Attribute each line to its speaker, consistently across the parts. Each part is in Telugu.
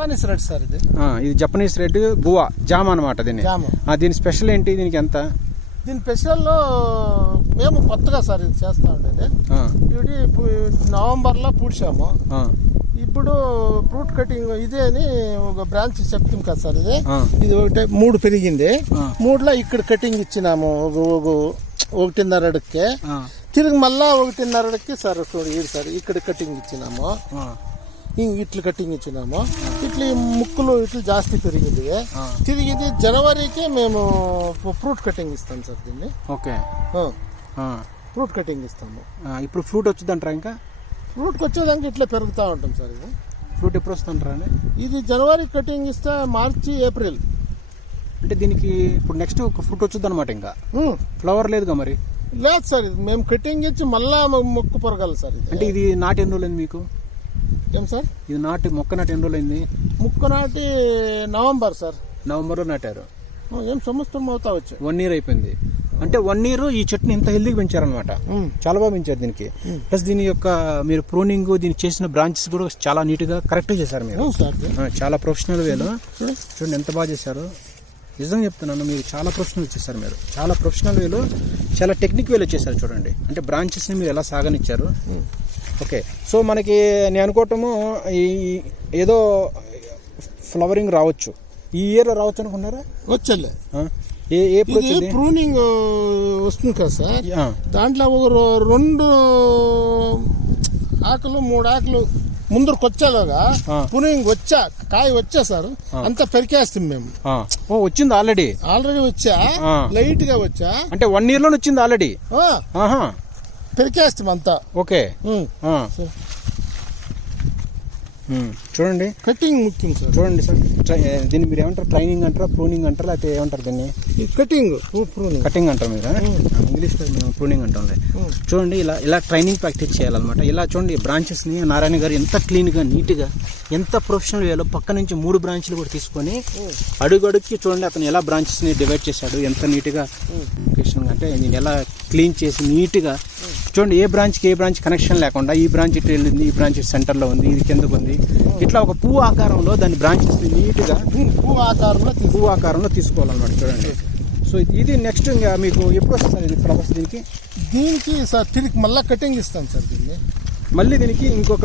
Speaker 1: పానిస్ రెడ్ సార్ ఇది.
Speaker 2: ఆ, ఇది జపనీస్ రెడ్ గువా జామ్ అనమాట దీన్ని. దీని స్పెషల్ ఏంటి? దీనికి ఎంత?
Speaker 1: దీని స్పెషల్లో మేము కొత్తగా సార్ ఇది చేస్తా ఉండేది. ఇది నవంబర్లో పూడ్చాము.
Speaker 2: ఆ,
Speaker 1: ఇప్పుడు ఫ్రూట్ కటింగ్ ఇదే అని ఒక బ్రాంచ్ చెప్తాం కదా సార్ ఇది. ఇది ఒకటే మూడు పెరిగింది. మూడులో ఇక్కడ కటింగ్ ఇచ్చినాము ఒక ఒక- ఒకటిన్నర అడుగుకే
Speaker 2: ఆ,
Speaker 1: తిరిగి మళ్ళా ఒకటిన్నర అడుగుకి సార్ చూడు సార్ ఇక్కడ కటింగ్ ఇచ్చినాము. ఇట్లు కటింగ్ ఇచ్చినాము. ఇట్లా ఈ ముక్కులు ఇట్లు జాస్తి పెరిగింది.
Speaker 2: ఆ.
Speaker 1: తిరిగి ఇది జనవరికి మేము ఫ్రూట్ కటింగ్ ఇస్తాం సార్ దీన్ని.
Speaker 2: ఓకే.
Speaker 1: ఫ్రూట్ కటింగ్ ఇస్తాము.
Speaker 2: ఇప్పుడు ఫ్రూట్ వచ్చిందంటారా ఇంకా?
Speaker 1: ఫ్రూట్కి వచ్చేదానికి ఇట్లా పెరుగుతూ ఉంటాం సార్ ఇది.
Speaker 2: ఫ్రూట్ ఎప్పుడు వస్తుంటారా
Speaker 1: ఇది జనవరి కటింగ్ ఇస్తే మార్చి ఏప్రిల్.
Speaker 2: అంటే దీనికి ఇప్పుడు నెక్స్ట్ ఒక ఫ్రూట్ వచ్చింది అనమాట ఇంకా. ఫ్లవర్ లేదుగా మరి?
Speaker 1: లేదు సార్ ఇది మేము కటింగ్ ఇచ్చి మళ్ళా మొక్కు పొరగాలి సార్ ఇది.
Speaker 2: అంటే ఇది నాటి ఎన్ని రోజులైంది మీకు?
Speaker 1: ఏం సార్?
Speaker 2: ఇది నాటి మొక్క నాటి ఎన్ని రోజులైంది?
Speaker 1: ముక్కు నాటి నవంబర్ సార్.
Speaker 2: నవంబర్లో నాటారు.
Speaker 1: ఏం సంవత్సరం అవుతా వచ్చాయి
Speaker 2: వన్ ఇయర్ అయిపోయింది. అంటే వన్ ఇయర్ ఈ చెట్టుని ఇంత హెల్దీగా పెంచారనమాట. చాలా బాగా పెంచారు దీనికి. ప్లస్ దీని యొక్క మీరు ప్రూనింగ్ దీనికి చేసిన బ్రాంచెస్ కూడా చాలా నీట్గా కరెక్ట్ చేశారు మీరు. చాలా ప్రొఫెషనల్ వేలో.
Speaker 1: చూడు.
Speaker 2: చూడండి ఎంత బాగా చేశారు. నిజంగా చెప్తున్నాను మీరు చాలా ప్రొఫెషనల్ చేశారు మీరు. చాలా ప్రొఫెషనల్ వేలో చాలా టెక్నిక్ వేలో చేశారు చూడండి. అంటే బ్రాంచెస్ని మీరు ఎలా సాగనిచ్చారు. ఓకే. సో మనకి నేను అనుకోవటము ఈ ఏదో ఫ్లవరింగ్ రావచ్చు. ఈ ఇయర్ రావచ్చు అనుకున్నారా?
Speaker 1: వచ్చలే.
Speaker 2: ఆ? ఏ ఏ
Speaker 1: ఇది ప్రూనింగ్ వస్తుంది కదా సార్? దాంట్లో ఒక రెండు ఆకులు మూడు ఆకులు ముందరకు వచ్చేలోగా
Speaker 2: ఆ.
Speaker 1: ప్రూనింగ్ వచ్చా కాయ వచ్చా సార్? అంతా పెరికేస్తాం మేము.
Speaker 2: ఓ వచ్చింది ఆల్రెడీ
Speaker 1: ఆల్రెడీ వచ్చా. లైట్గా వచ్చా?
Speaker 2: అంటే వన్ ఇయర్లో వచ్చింది ఆల్రెడీ
Speaker 1: పెరికేస్తాం అంతా.
Speaker 2: ఓకే. చూడండి.
Speaker 1: కటింగ్ ముఖ్యం సార్.
Speaker 2: చూడండి సార్. దీన్ని మీరు ఏమంటారు? ట్రైనింగ్ అంటారా? ప్రూనింగ్ అంటారా? లేకపోతే ఏమంటారు దీన్ని?
Speaker 1: కటింగ్ ప్రూనింగ్
Speaker 2: కటింగ్ అంటారు మీరు ఇంగ్లీష్లో మేము ప్రూనింగ్ అంటాంలే. చూడండి ఇలా ఇలా ట్రైనింగ్ ప్రాక్టీస్ చేయాలన్నమాట. ఇలా చూడండి బ్రాంచెస్ని నారాయణ గారు ఎంత క్లీన్గా నీట్గా ఎంత ప్రొఫెషనల్ వేలో పక్క నుంచి మూడు బ్రాంచ్లు కూడా తీసుకొని అడుగు అడుగుకి చూడండి అతను ఎలా బ్రాంచెస్ని డివైడ్ చేశాడు ఎంత నీట్గా లొకేషన్ అంటే నేను ఎలా క్లీన్ చేసి నీట్గా చూడండి ఏ బ్రాంచ్కి ఏ బ్రాంచ్ కనెక్షన్ లేకుండా ఈ బ్రాంచ్ ఇటు వెళ్ళింది ఈ బ్రాంచ్ సెంటర్లో ఉంది ఇది కిందకు ఉంది. ఇట్లా ఒక పువ్వు ఆకారంలో దాని బ్రాంచెస్ని నీట్గా
Speaker 1: పువ్వు ఆకారంలో
Speaker 2: పువ్వు ఆకారంలో తీసుకోవాలన్నమాట చూడండి. సో ఇది- నెక్స్ట్ ఇంకా మీకు ఎప్పుడు వస్తుంది సార్ ఇది ఫ్లవర్స్ దీనికి?
Speaker 1: దీనికి సార్ తిరిగి మళ్ళా కటింగ్ ఇస్తాం సార్ దీన్ని.
Speaker 2: మళ్ళీ దీనికి ఇంకొక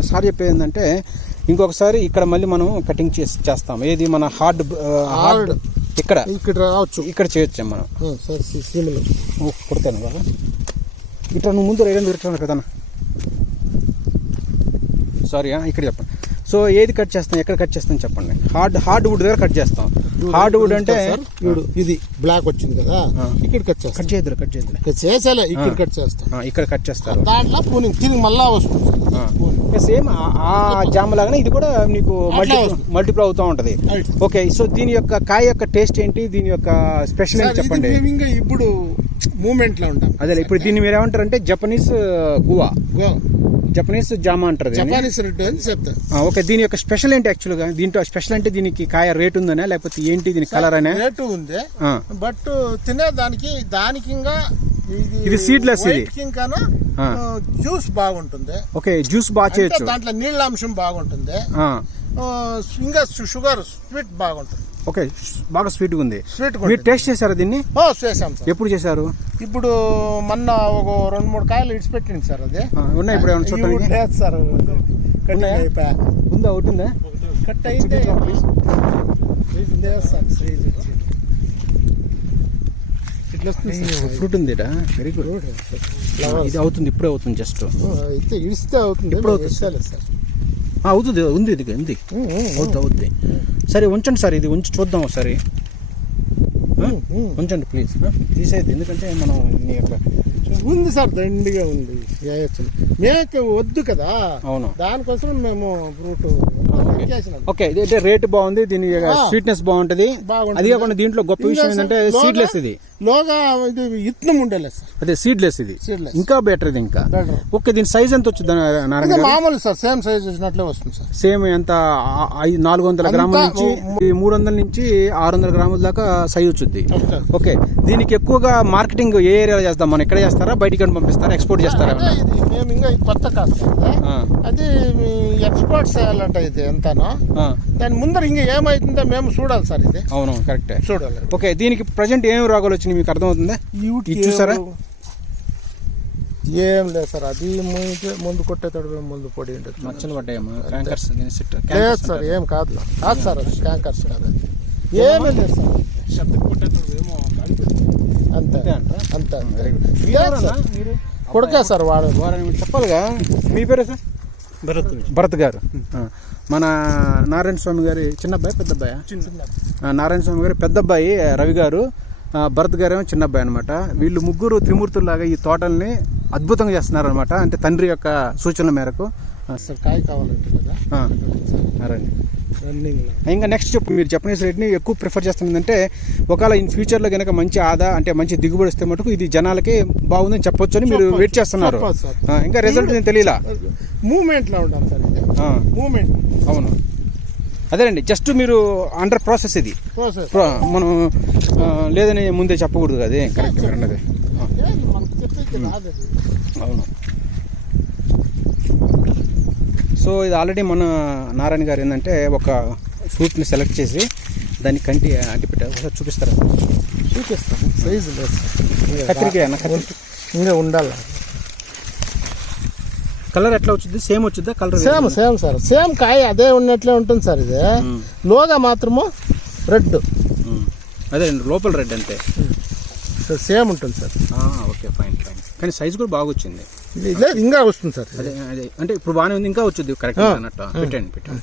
Speaker 2: సార్ చెప్పేది ఏంటంటే ఇంకొకసారి ఇక్కడ మళ్ళీ మనం కటింగ్ చేసి చేస్తాం. ఏది మన హార్డ్ హార్డ్ ఇక్కడ.
Speaker 1: ఇక్కడ రావచ్చు.
Speaker 2: ఇక్కడ చేయొచ్చు మనం. కొడతాను బాబా ఇట్లా నువ్వు ముందు రైడన్ తిరుగుతున్నావు కదా సారీ ఇక్కడ చెప్పండి. సో ఏది కట్ చేస్తాం? ఎక్కడ కట్ చేస్తాం చెప్పండి. హార్డ్ హార్డ్ వుడ్ దగ్గర కట్ చేస్తాం. హార్డ్ వుడ్ అంటే
Speaker 1: ఇది బ్లాక్ వచ్చింది కదా. ఇక్కడ కట్ చేస్తాం.
Speaker 2: కట్ చేయద్దురా కట్ చేయద్దురా
Speaker 1: ఇక్కడ చేసేలే ఇక్కడ కట్ చేస్తాం.
Speaker 2: ఇక్కడ కట్ చేస్తారు.
Speaker 1: దాంట్లో పూనింగ్ తిరిగి మళ్ళా వస్తుంది.
Speaker 2: సేమ్ ఆ జామ్ లాగానే ఇది కూడా నీకు మల్టీ. మల్టిపుల్ అవుతూ ఉంటది. ఓకే సో దీని యొక్క కాయ యొక్క టేస్ట్ ఏంటి? దీని యొక్క స్పెషల్ ఏంటి చెప్పండి.
Speaker 1: ఇప్పుడు మూమెంట్లో ఉంటాం.
Speaker 2: అదే ఇప్పుడు దీన్ని మీరు ఏమంటారు అంటే జపనీస్ గువా జపనీస్ జామా అంటారు.
Speaker 1: జపానీస్ రెడ్ అని చెప్తాను
Speaker 2: ఆ, ఓకే దీని యొక్క స్పెషల్ ఏంటి యాక్చువల్గా దీంట్లో స్పెషల్ అంటే దీనికి కాయ రేట్ ఉందనే లేకపోతే ఏంటి దీని కలర్ అనే?
Speaker 1: రేటు ఉంది బట్ తినేదానికి దానికి ఇంకా
Speaker 2: ఇది seedless ఇది.
Speaker 1: జ్యూస్ బాగుంటుంది.
Speaker 2: ఓకే జ్యూస్ బాగా చేయొచ్చు.
Speaker 1: దాంట్లో నీళ్ళ అంశం బాగుంటుంది.
Speaker 2: ఆ,
Speaker 1: ఆ, ఇంకా షుగర్ స్వీట్ బాగుంటుంది.
Speaker 2: ఓకే బాగా స్వీట్గా ఉంది.
Speaker 1: స్వీట్
Speaker 2: మీరు టేస్ట్ చేశారా దీన్ని?
Speaker 1: సార్.
Speaker 2: ఎప్పుడు చేశారు?
Speaker 1: ఇప్పుడు మొన్న ఒక రెండు మూడు కాయలు ఇడిచిపెట్టింది సార్ అది.
Speaker 2: ఉన్నాయి ఇప్పుడు ఏమైనా
Speaker 1: లేదు సార్.
Speaker 2: ఉందా ఒకటి ఉందా?
Speaker 1: కట్ అయితే
Speaker 2: ఫ్రూట్ ఉంది వెరీ గుడ్ ఇది అవుతుంది ఇప్పుడే అవుతుంది జస్ట్
Speaker 1: అయితే ఇడిస్తే అవుతుంది
Speaker 2: ఎప్పుడు అవుతుంది.
Speaker 1: సార్.
Speaker 2: అవుతుంది ఉంది ఇది ఉంది. అవుతుంది అవుతుంది. సరే ఉంచండి సార్ ఇది ఉంచి చూద్దాం ఒకసారి. ఉంచండి ప్లీజ్. తీసేది ఎందుకంటే మనం దీని యొక్క
Speaker 1: ఉంది సార్ దండిగా ఉంది. వేయచ్చు మేక వద్దు కదా.
Speaker 2: అవును.
Speaker 1: దానికోసం మేము ఫ్రూట్.
Speaker 2: ఓకే ఇది అంటే రేట్ బాగుంది దీని. స్వీట్నెస్ బాగుంటది. అది కాకుండా దీంట్లో గొప్ప విషయం ఏంటంటే సీడ్లెస్ ఇది
Speaker 1: లోగా ఇది ఇత్నం ఉండలే సార్
Speaker 2: అదే సీడ్లెస్ ఇది. ఇంకా బెటర్ ఇది ఇంకా. ఓకే దీని సైజ్ ఎంత వచ్చింది నారాయణ
Speaker 1: మామూలు సార్ సేమ్ సైజ్ వచ్చినట్లే వస్తుంది సార్
Speaker 2: సేమ్ ఎంత నాలుగు వందల గ్రాముల నుంచి మూడు వందల నుంచి ఆరు వందల గ్రాముల దాకా సైజ్ వచ్చింది
Speaker 1: ఓకే.
Speaker 2: దీనికి ఎక్కువగా మార్కెటింగ్ ఏ ఏరియాలో చేస్తాం మనం ఇక్కడ చేస్తారా బయటికి పంపిస్తారా ఎక్స్పోర్ట్ చేస్తారా
Speaker 1: మేము ఇంకా కొత్త.
Speaker 2: ఆ.
Speaker 1: అది ఎక్స్పోర్ట్ చేయాలంట ఇది ఎంత అంతాను దాని ముందర ఇంకా ఏమవుతుందో మేము చూడాలి సార్ ఇది.
Speaker 2: అవునవును కరెక్టే.
Speaker 1: చూడాలి.
Speaker 2: ఓకే దీనికి ప్రజెంట్ ఏం రోగాలు వచ్చినాయి మీకు అర్థమవుతుందా? చూసారా?
Speaker 1: ఏం లేదు సార్ అది ముందు ముందు కొట్టేటప్పుడు ముందు పొడి
Speaker 2: మచ్చలు పడ్డాయమ్మా క్యాంకర్స్
Speaker 1: లేదు సార్ ఏం కాదు. కాదు సార్ అది క్యాంకర్స్ కాదు అది. ఏమీ లేదు సార్. శబ్దం కొట్టేటప్పుడు ఏమో అంతే
Speaker 2: అంతే వెరీ గుడ్
Speaker 1: కొడుకే సార్ వాడు
Speaker 2: చెప్పాలిగా? మీ పేరే సార్?
Speaker 1: భరత్
Speaker 2: భరత్ గారు. మన నారాయణ స్వామి గారి చిన్న అబ్బాయి పెద్ద అబ్బాయా నారాయణ స్వామి గారి పెద్ద అబ్బాయి రవి గారు. భరత్ గారు ఏమో చిన్న అబ్బాయి అనమాట వీళ్ళు ముగ్గురు త్రిమూర్తుల్లాగా ఈ తోటల్ని అద్భుతంగా చేస్తున్నారు అనమాట అంటే తండ్రి యొక్క సూచనల మేరకు.
Speaker 1: సార్ కాయ కావాలంటే కదా
Speaker 2: ఇంకా నెక్స్ట్ చెప్పు మీరు జపనీస్ రేట్ని ఎక్కువ ప్రిఫర్ చేస్తుందంటే ఒకవేళ ఇన్ ఫ్యూచర్లో కనుక మంచి ఆదా అంటే మంచి దిగుబడి వస్తే మటుకు ఇది జనాలకి బాగుందని చెప్పొచ్చు అని మీరు. వెయిట్ చేస్తున్నారు. ఇంకా రిజల్ట్ నేను తెలియలా?
Speaker 1: మూమెంట్లో ఉండాలి సార్ మూమెంట్.
Speaker 2: అవును. అదేనండి జస్ట్ మీరు అండర్ ప్రాసెస్ ఇది.
Speaker 1: ప్రాసెస్
Speaker 2: మనం లేదని ముందే చెప్పకూడదు కదా అది కరెక్ట్ మీరు అన్నది. అవును. సో ఇది ఆల్రెడీ మన నారాయణ గారు ఏంటంటే ఒక ఫ్రూట్ని సెలెక్ట్ చేసి దాన్ని కంటి అంటిపెట్టారు ఒకసారి చూపిస్తారా?
Speaker 1: చూపిస్తాను సైజు లేదు.
Speaker 2: కత్తిరికాయ
Speaker 1: ఇంకా ఉండాలి?
Speaker 2: కలర్ ఎట్లా వచ్చింది సేమ్ వచ్చిందా colour
Speaker 1: same same sir. Same కాయ అదే ఉన్నట్లే ఉంటుంది సార్ ఇది. లోగా మాత్రము రెడ్.
Speaker 2: అదే లోపల రెడ్ అంతే.
Speaker 1: సేమ్ ఉంటుంది సార్.
Speaker 2: Okay fine fine. కానీ సైజ్ కూడా బాగా వచ్చింది.
Speaker 1: లేదు ఇంకా వస్తుంది సార్.
Speaker 2: అదే అదే అంటే ఇప్పుడు బాగానే ఉంది ఇంకా వచ్చింది కరెక్ట్. అన్నట్టు. పెట్టండి పెట్టండి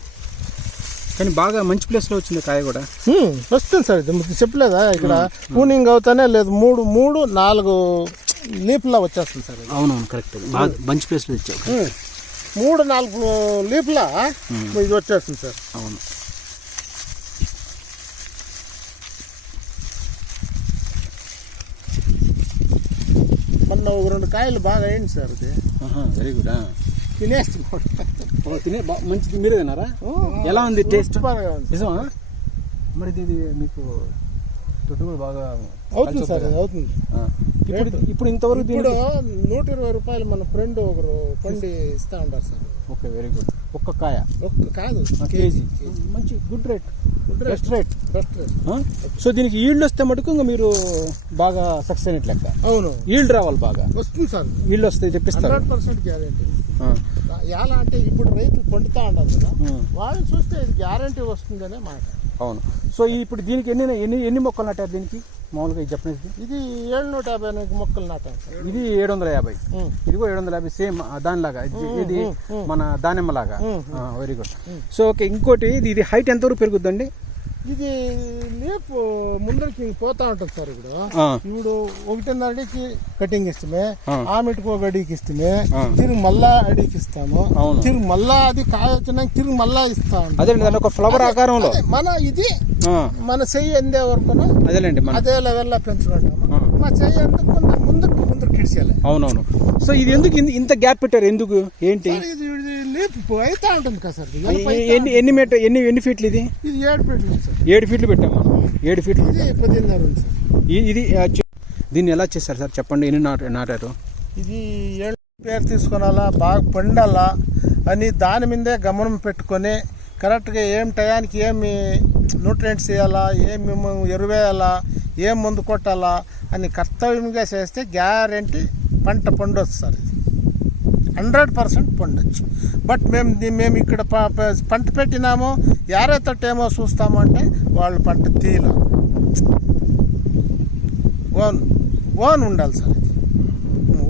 Speaker 2: కానీ బాగా మంచి ప్లేస్లో వచ్చింది కాయ కూడా.
Speaker 1: వస్తుంది సార్ ఇది. చెప్పలేదా? ఇక్కడ పూనింగ్ అవుతానే లేదు. మూడు మూడు నాలుగు లీప్లా వచ్చేస్తుంది సార్.
Speaker 2: అవునవును కరెక్ట్ బాగా మంచి ప్లేస్లో ఇచ్చావు.
Speaker 1: మూడు నాలుగు లీప్లా ఇది వచ్చేస్తుంది సార్.
Speaker 2: అవును.
Speaker 1: మొన్న ఒక రెండు కాయలు బాగా అయింది సార్ ఇది.
Speaker 2: వెరీ గుడ్
Speaker 1: తినేస్తున్నాడు
Speaker 2: తినే బా- మంచిది మీరే తిన్నారా? ఎలా ఉంది టేస్ట్?
Speaker 1: ఉంది.
Speaker 2: నిజమా? మరి ఇది మీకు దుడ్డు కూడా బాగా
Speaker 1: అవుతుంది సార్ అవుతుంది.
Speaker 2: ఇప్పుడు ఇప్పుడు ఇంతవరకు
Speaker 1: ఇప్పుడు నూట ఇరవై రూపాయలు మన ఫ్రెండ్ ఒకరు పండి ఇస్తా ఉంటారు సార్.
Speaker 2: ఓకే వెరీ గుడ్ ఒక్క కాయ.
Speaker 1: ఒక్క కాదు
Speaker 2: కేజీ. మంచి good rate best rate
Speaker 1: best rate.
Speaker 2: So దీనికి ఈల్డ్ వస్తే మటుకు ఇంకా మీరు బాగా సక్సెస్ అయినట్లు లెక్క.
Speaker 1: అవును.
Speaker 2: ఈల్డ్ రావాలి బాగా.
Speaker 1: వస్తుంది సార్.
Speaker 2: ఈల్డ్ వస్తే తెప్పిస్తారు
Speaker 1: హండ్రెడ్ పర్సెంట్ గ్యారంటీ. ఎలా అంటే ఇప్పుడు రైతులు పండుతా ఉండదు కదా. వాళ్ళని చూస్తే ఇది గ్యారంటీ వస్తుందనే మాట.
Speaker 2: అవును. సో ఇప్పుడు దీనికి ఎన్ని ఎన్ని ఎన్ని మొక్కలు నాటారు దీనికి? మామూలుగా ఈ జపనీస్
Speaker 1: ఇది ఏడు నూట యాభై మొక్కలు నాటాం సార్.
Speaker 2: ఇది ఏడు వందల యాభై. ఇది కూడా ఏడు వందల యాభై సేమ్ దానిలాగా. ఇది- ఇది మన దానిమ్మ లాగా వెరీ గుడ్ సో ఓకే ఇంకోటి ఇది ఇది హైట్ ఎంతవరకు పెరుగుద్దండి?
Speaker 1: ఇది లేపు ముందరికి పోతా ఉంటుంది సార్ ఇప్పుడు. ఇప్పుడు ఒకటిన్నర అడికి కటింగ్ ఇష్టమే
Speaker 2: ఆ.
Speaker 1: ఆమెటికి ఒక అడికి
Speaker 2: ఆ.
Speaker 1: తిరిగి మళ్ళా అడికి ఇస్తాము. తిరిగి మళ్ళా అది కాయ వచ్చినాక తిరిగి మళ్ళా ఇస్తాము
Speaker 2: అదే ఒక ఫ్లవర్ ఆకారంలో.
Speaker 1: అదే, మన ఇది మన చెయ్యి ఎందే వరకును
Speaker 2: అదేలేండి మన
Speaker 1: అదే లెవెల్లో పెంచుకుంటాము.
Speaker 2: ఆ.
Speaker 1: మా చెయ్యి ఎందుకు కొంచెం ముందుకు ముందుకు కిడిచేయాలి
Speaker 2: అవునవును. సో ఇది ఎందుకు ఇంత- గ్యాప్ పెట్టారు? ఎందుకు? ఏంటి?
Speaker 1: ఇది ఇది అవుతా ఉంటుంది కదా సార్.
Speaker 2: ఎన్ని ఎన్ని మీటర్ ఎన్ని ఎన్ని ఫీట్లు ఇది?
Speaker 1: ఇది ఏడు పెట్టింది సార్.
Speaker 2: ఏడు ఫీట్లు పెట్టాం మనం ఏడు ఫీట్లు
Speaker 1: ఇది పదిన్నర ఉంది సార్.
Speaker 2: ఇది దీన్ని ఎలా చేశారు సార్? చెప్పండి ఎన్ని నాట నాటారు?
Speaker 1: ఇది ఏళ్ళ పేరు తీసుకొనాలా బాగా పండాలా అని దాని మీదే గమనం పెట్టుకొని కరెక్ట్గా ఏం టయానికి ఏమి న్యూట్రియంట్స్ వేయాలా ఏమి ఎరువేయాలా ఏం మందు కొట్టాలా అని కర్తవ్యంగా చేస్తే గ్యారంటీ పంట పండొచ్చు సార్ ఇది. హండ్రెడ్ పర్సెంట్ పండొచ్చు. బట్ మేము మేము ఇక్కడ పంట పెట్టినామో యారే తట్టేమో చూస్తామంటే వాళ్ళు పంట తీల. ఓన్ ఓన్ ఉండాలి సార్ ఇది.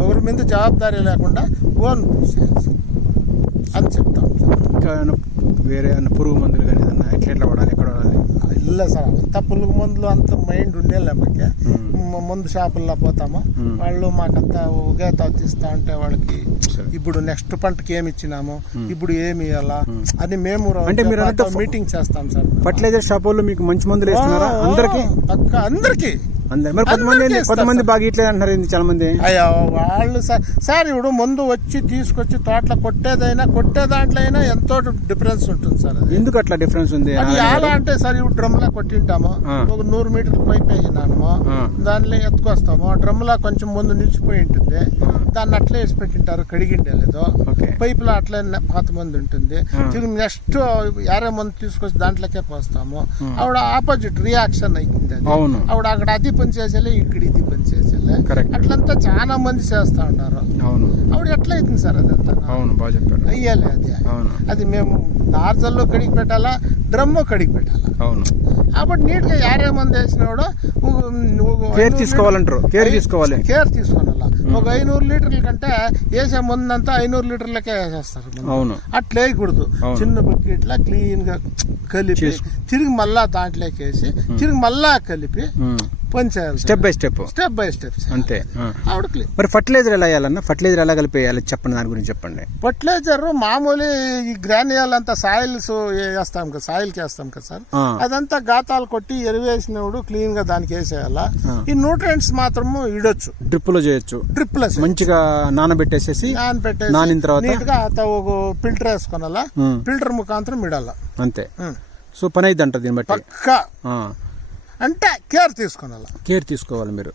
Speaker 1: ఒకరి మీద జవాబారీ లేకుండా ఓన్ చేయాలి సార్ అని చెప్తాం సార్.
Speaker 2: ఇంకా ఏమైనా వేరే పురుగు మందులు కానీ ఎట్లా ఎట్లా వాడాలి ఎక్కడ వాడాలి
Speaker 1: ಇಲ್ಲ ಸರ್ అంత పులుగు మందులు అంత మైండ్ ఉండేలే మాకు మ- మందు షాపుల్లో పోతాము
Speaker 2: మ్మ్.
Speaker 1: వాళ్ళు మాకంతా ఒకే తీస్తా ఉంటే వాళ్ళకి
Speaker 2: సరే.
Speaker 1: ఇప్పుడు నెక్స్ట్ పంటకి ఏమి ఇచ్చినాము ఇప్పుడు ఏమి ఇవ్వాలా అని మేము
Speaker 2: అంటే మీరు అన్నట్టు
Speaker 1: మీటింగ్ చేస్తాం సార్
Speaker 2: ఫర్టిలైజర్ షాప్ వాళ్ళు మీకు మంచి మందులు ఇస్తున్నారా
Speaker 1: ఆ,
Speaker 2: అందరికి
Speaker 1: పక్క అందరికి
Speaker 2: అందరు. మరి కొంతమంది కొంతమంది. బాగా ఇట్లేదు అంటున్నారు చాలా మంది
Speaker 1: అయ్యో వాళ్ళు సార్ ఇప్పుడు ముందు వచ్చి తీసుకొచ్చి తోటలో కొట్టేదైనా కొట్టే దాంట్లో అయినా ఎంతో డిఫరెన్స్ ఉంటుంది సార్
Speaker 2: ఎందుకు అట్లా డిఫరెన్స్ ఉంది?
Speaker 1: అది ఎలా అంటే సార్ ఇప్పుడు డ్రమ్లా కొట్టింటాము. ఒక నూరు మీటర్లు పైప్ వేసినాము
Speaker 2: ఆ.
Speaker 1: దాంట్లో ఎత్తుకొస్తాము. డ్రమ్లా కొంచెం ముందు నిలిచిపోయి ఉంటుంది. దాన్ని అట్లే వేసి పెట్టింటారు కడిగిండే లేదో.
Speaker 2: ఓకే.
Speaker 1: పైపులో అట్లే పాత మంది ఉంటుంది. తిరిగి నెక్స్ట్ యారే మందు తీసుకొచ్చి దాంట్లోకే పోస్తాము. ఆవిడ ఆపోజిట్ రియాక్షన్ అవుతుంది అది. ఆవిడ అక్కడ అది పని చేసేలే ఇక్కడ ఇది పని చేసేలే. అట్లంతా చాలా మంది చేస్తా ఉంటారు ఆవిడ ఎట్లా అవుతుంది సార్ అదంతా?
Speaker 2: అవును బాగా చెప్పారు.
Speaker 1: అయ్యాలి అది. అది మేము నార్జల్లో కడిగి పెట్టాలా? డ్రమ్ము కడిగి పెట్టాలా?
Speaker 2: అవును.
Speaker 1: కాబట్టి నీట్గా యారే మంది వేసినాడు
Speaker 2: కేర్ తీసుకోవాలంటారు. కేర్ తీసుకోవాలి.
Speaker 1: కేర్ తీసుకోవాలా ఒక ఐనూరు లీటర్ల కంటే వేసే ముందంతా ఐనూరు లీటర్లకే వేసేస్తారు.
Speaker 2: అవును.
Speaker 1: అట్లా వేయకూడదు. చిన్న బకెట్లా క్లీన్గా కలిపి. తిరిగి మళ్ళా దాంట్లోకి వేసి తిరిగి మళ్ళా కలిపి పని చేయాలి
Speaker 2: step by step
Speaker 1: step by step
Speaker 2: అంతే. మరి ఫర్టిలైజర్ ఎలా వేయాలన్నా ఫర్టిలైజర్ ఎలా కలిపేయాలి చెప్పండి దాని గురించి చెప్పండి.
Speaker 1: ఫర్టిలైజర్ మామూలు ఈ గ్రాన్యువల్ అంతా సాయిల్స్ వేస్తాం కదా సాయిల్కి వేస్తాం కదా సార్. అదంతా గాతాలు కొట్టి ఎరువేసినప్పుడు క్లీన్గా దానికి వేసేయాలా. ఈ న్యూట్రియంట్స్ మాత్రము ఇడొచ్చు.
Speaker 2: డ్రిప్లో చేయొచ్చు.
Speaker 1: డ్రిప్లెస్
Speaker 2: మంచిగా నానబెట్టేసేసి
Speaker 1: నానబెట్టేసి
Speaker 2: నానిన తర్వాత?
Speaker 1: నీట్గా ఫిల్టర్ వేసుకోనాలా. ఫిల్టర్ ముఖాంతరం ఇడాల?
Speaker 2: అంతే. సో పని అయితే అంట దీన్ని బట్టి.
Speaker 1: పక్కా. అంటే కేర్ తీసుకునాల?
Speaker 2: కేర్ తీసుకోవాలి మీరు.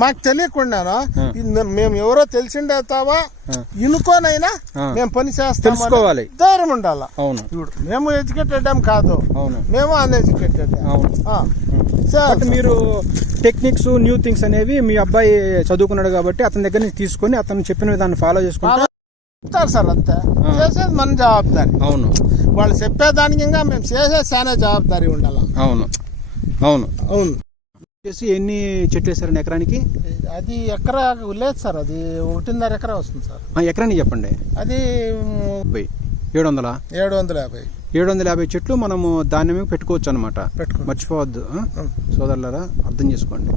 Speaker 1: మాకు తెలియకుండాను. ఇది మేము ఎవరో తెలిసిండేతావా. ఇనుకోనైనా. మేము పని చేస్తాం. ధైర్యం ఉండాల?
Speaker 2: అవును.
Speaker 1: ఇప్పుడు మేము ఎడ్యుకేటెడ్ కాదు.
Speaker 2: అవును.
Speaker 1: మేము అన్ఎడ్యుకేటెడ్
Speaker 2: అవును.
Speaker 1: సార్.
Speaker 2: మీరు టెక్నిక్స్ న్యూ థింగ్స్ అనేవి మీ అబ్బాయి చదువుకున్నాడు కాబట్టి అతని దగ్గర నుంచి తీసుకొని అతను చెప్పిన విధాన్ని ఫాలో చేసుకుంటే
Speaker 1: చెప్తారు సార్ అంతే. చేసేది మన జవాబుదారి.
Speaker 2: అవును.
Speaker 1: వాళ్ళు చెప్పేదానికి ఇంకా మేము చేసే చాలా జవాబుదారి ఉండాల?
Speaker 2: అవును. అవును.
Speaker 1: అవును.
Speaker 2: వచ్చేసి ఎన్ని చెట్లు వేసారండి ఎకరానికి?
Speaker 1: అది ఎకరా లేదు సార్ అది ఒకటిన్నర ఎకరా వస్తుంది సార్.
Speaker 2: ఆ, ఎకరానికి చెప్పండి.
Speaker 1: అది
Speaker 2: డెబ్బై ఏడు వందల
Speaker 1: ఏడు వందల యాభై.
Speaker 2: ఏడు వందల యాభై చెట్లు మనము ధాన్యం పెట్టుకోవచ్చు. అనమాట
Speaker 1: పెట్టుకో
Speaker 2: మర్చిపోవద్దు ఆ? సోదరులారా అర్థం చేసుకోండి.